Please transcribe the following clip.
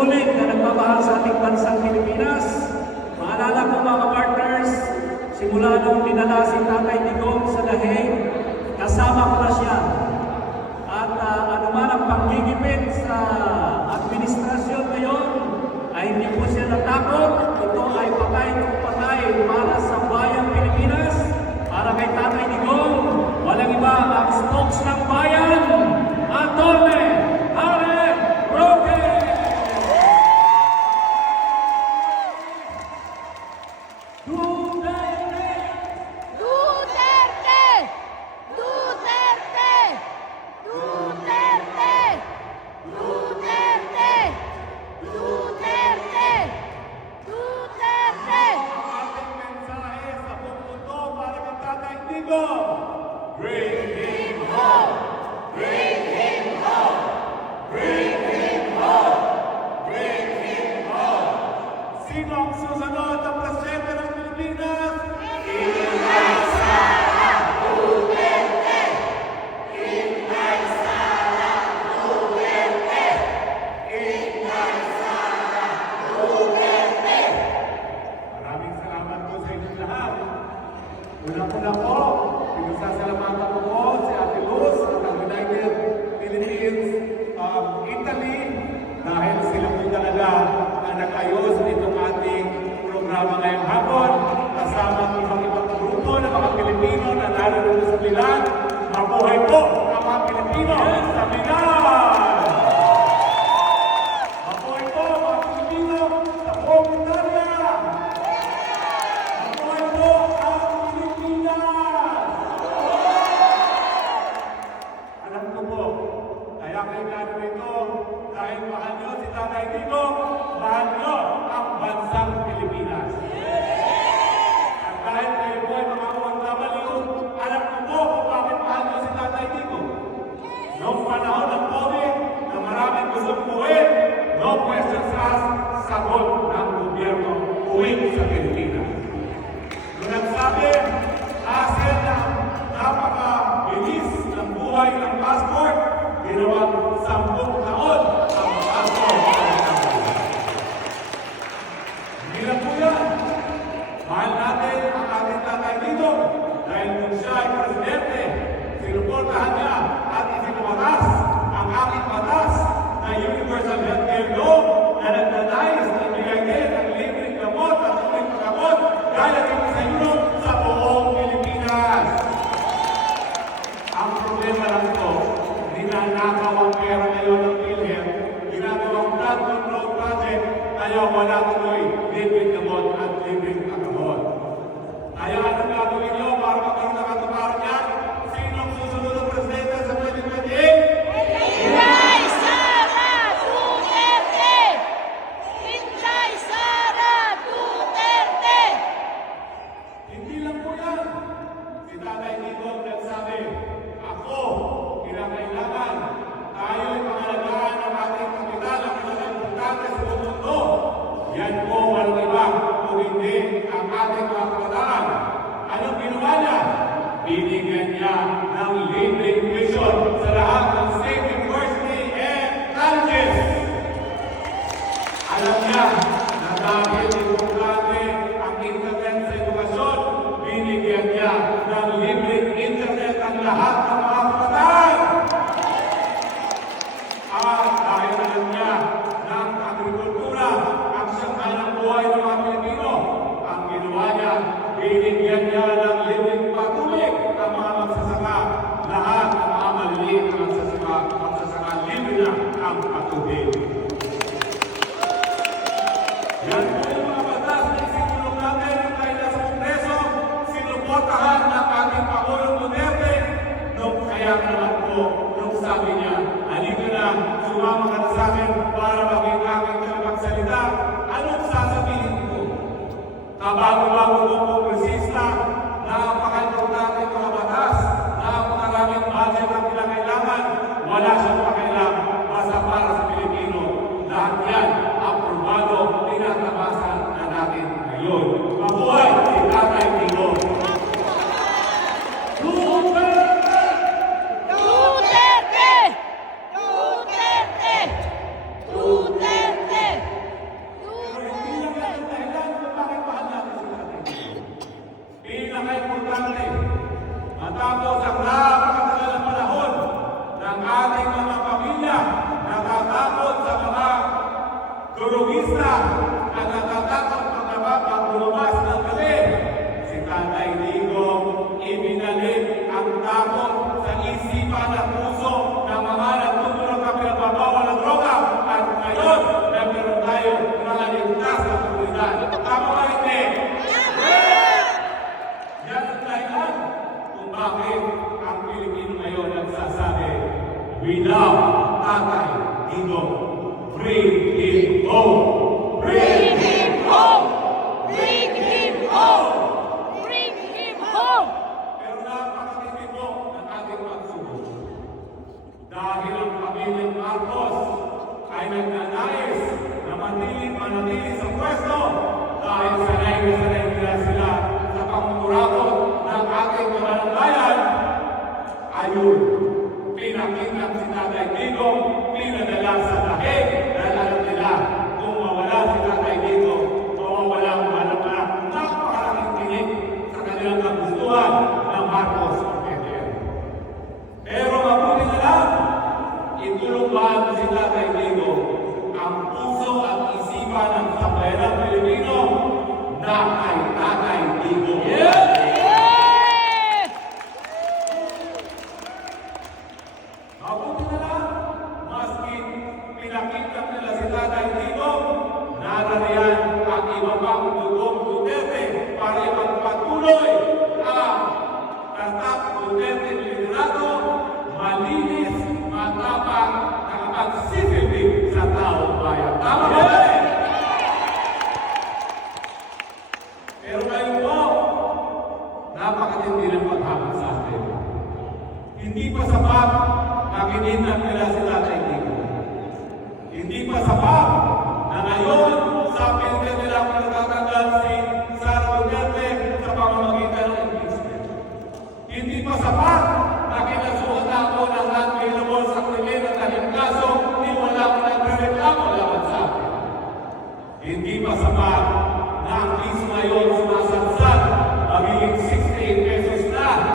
sulit na nagmamahal sa ating bansang Pilipinas. Maalala ko mga partners, simula nung dinala si Tatay Digong sa Dahig, kasama ko na siya. At anuman ang panggigipit sa administrasyon ngayon, ay hindi po siya natakot. Ito ay patay kung patay para sa bayang Pilipinas, para kay Tatay Digong. Walang iba ang spokes ng bayan, Atty. Harry Roque! Duterte! Duterte! Duterte! Duterte! Duterte! Duterte! Duterte! Ating mensahe sa buong mundo para kay Tatay Digong. Bring him home! Bring him home! Bring him home! Bring him home! Sino ang susunod na presidente ng Pilipinas? Inay Sara Duterte! Inay Sara Duterte! Inay Sara Duterte! Maraming salamat po sa inyong lahat. Una-una po, pinasasalamatan ko po si Ate Luz at ang United Philippines Italy dahil sila po talaga ang nag-ayos nitong ating programa ngayong hapon kasama ang ibang grupo ng mga Pilipino na naroon sa Milan. Mabuhay po ang mga Pilipino sa Milan! Mabuhay po mga Pilipino sa buong Italia! Mabuhay po ang Pilipinas! Alam ko po, kaya kayo narito dahil mahal nyo si Tatay Digong, mahal nyo ang bansang Pilipinas. At dahil kayo po ay mga OFW, alam ko po kung bakit mahal nyo si Tatay Digong. Noong panahon ng COVID na maraming gustong buuin, no questions asked, sagot ng gobyerno uwi sa Pilipinas. Nung nagsabi, hassle na napaka-bilis ng buhay ng passport, ginawang 10 taon ang passport ng Pilipinas. Hindi lang po yan. Mahal natin ang ating Tatay Digong dahil kung siya ay presidente, sinuportahan niya at isinuwatas ang aking batas na Universal Healthcare Law na nagnanais na ibigay din ang libreng gamot at libreng paggamot gaya dito sa Europe sa buong Pilipinas. Ang problema lang ito, ninanakaw ang pera ngayon ng PhilHealth, ginagawang blood control project, kaya wala tuloy libreng gamot at libreng paggamot. Kaya anong gagawin nyo para magkaroon ng katuparan yan? Sinong susunod ng presidente sa 2028? Inay Sara Duterte! Inay Sara Duterte! Hindi lang po yan. Si Tatay Digong nagsabi, ako, kinakailangan, tayo'y pangalagaan ng ating kapital ang pinag-importante sa buong mundo. Yan po walang iba kung hindi ang ating mga kabataan. Anong ginawa niya? Binigyan niya ng libreng tuition sa lahat ng state university and colleges. Alam niya na dahil importante ang internet sa edukasyon, binigyan niya ng libreng internet ang lahat ng mga kabataan. At dahil alam niya na ang agrikultura ang siyangkay ng buhay ng mga Pilipino, ang ginawa niya, binigyan niya ng libreng patubig ang mga magsasaka. Lahat ng mga maliliit na magsasaka libre na ang patubig. Yan po yung mga batas na isinulong natin tayo na sa Kongreso, sinuportahan ng ating Pangulong Duterte. Nung kaya naman po, nung sabi niya, halika na, sumama ka na sa akin para maging aking kalapagsalita. Anong sasabihin ko? Kabago-bago mo po presista, napaka-importante mga batas, napakaraming budget ang kinakailangan, wala siyang pakailangan, basta para sa Pilipino. Lahat yan, aprobado, tinatabasan na natin ngayon. Mabuhay si Tatay Digong! Duterte! Duterte! Duterte! Duterte! komunista ang natatakot pag lumabas ng gabi. Si Tatay Digong ibinalik ang takot sa isipan at puso ng mga nagtutulong sa pinagbabawal ng droga at ngayon na meron tayo mga ligtas na komunidad. Tama ba hindi? Yan ang dahilan kung bakit ang Pilipino ngayon nagsasabi, we love Tatay Digong. Bring him home! Bring him home! Bring him home! Bring him home! Pero napakatindi po ng ating pagsubok. Dahil ang pamilyang Marcos ay nagnanais na manatili sa pwesto dahil sanay nila sila sa pangmurakot ng ating mga bayan. Ayun, pinakita si Tatay Digong, pinadala sa dahig dahil alam nila kung mawala si Tatay Digong, mawawala ang malaman. Napakalaking tinig sa kanilang kagustuhan ng Marcos Ortega. Pero mabuti na lang, itulungan si Tatay Digong ang puso at isipan ng sambayanang Pilipino na kay Tatay Digong. Yeah! Mabuti na lang, maski pinakita nila si Tatay Digong, narariyan ang iba pang Dugong Duterte para ipagpatuloy ang tatak Duterte liderato, malinis, matapang, nakapagsisilbi sa taong bayan. Tama ba? Pero ngayon po, napakatindi ng paghamon sa atin. Hindi pa sapat na kininang nila si Tatay Digong. Hindi pa sapat na ngayon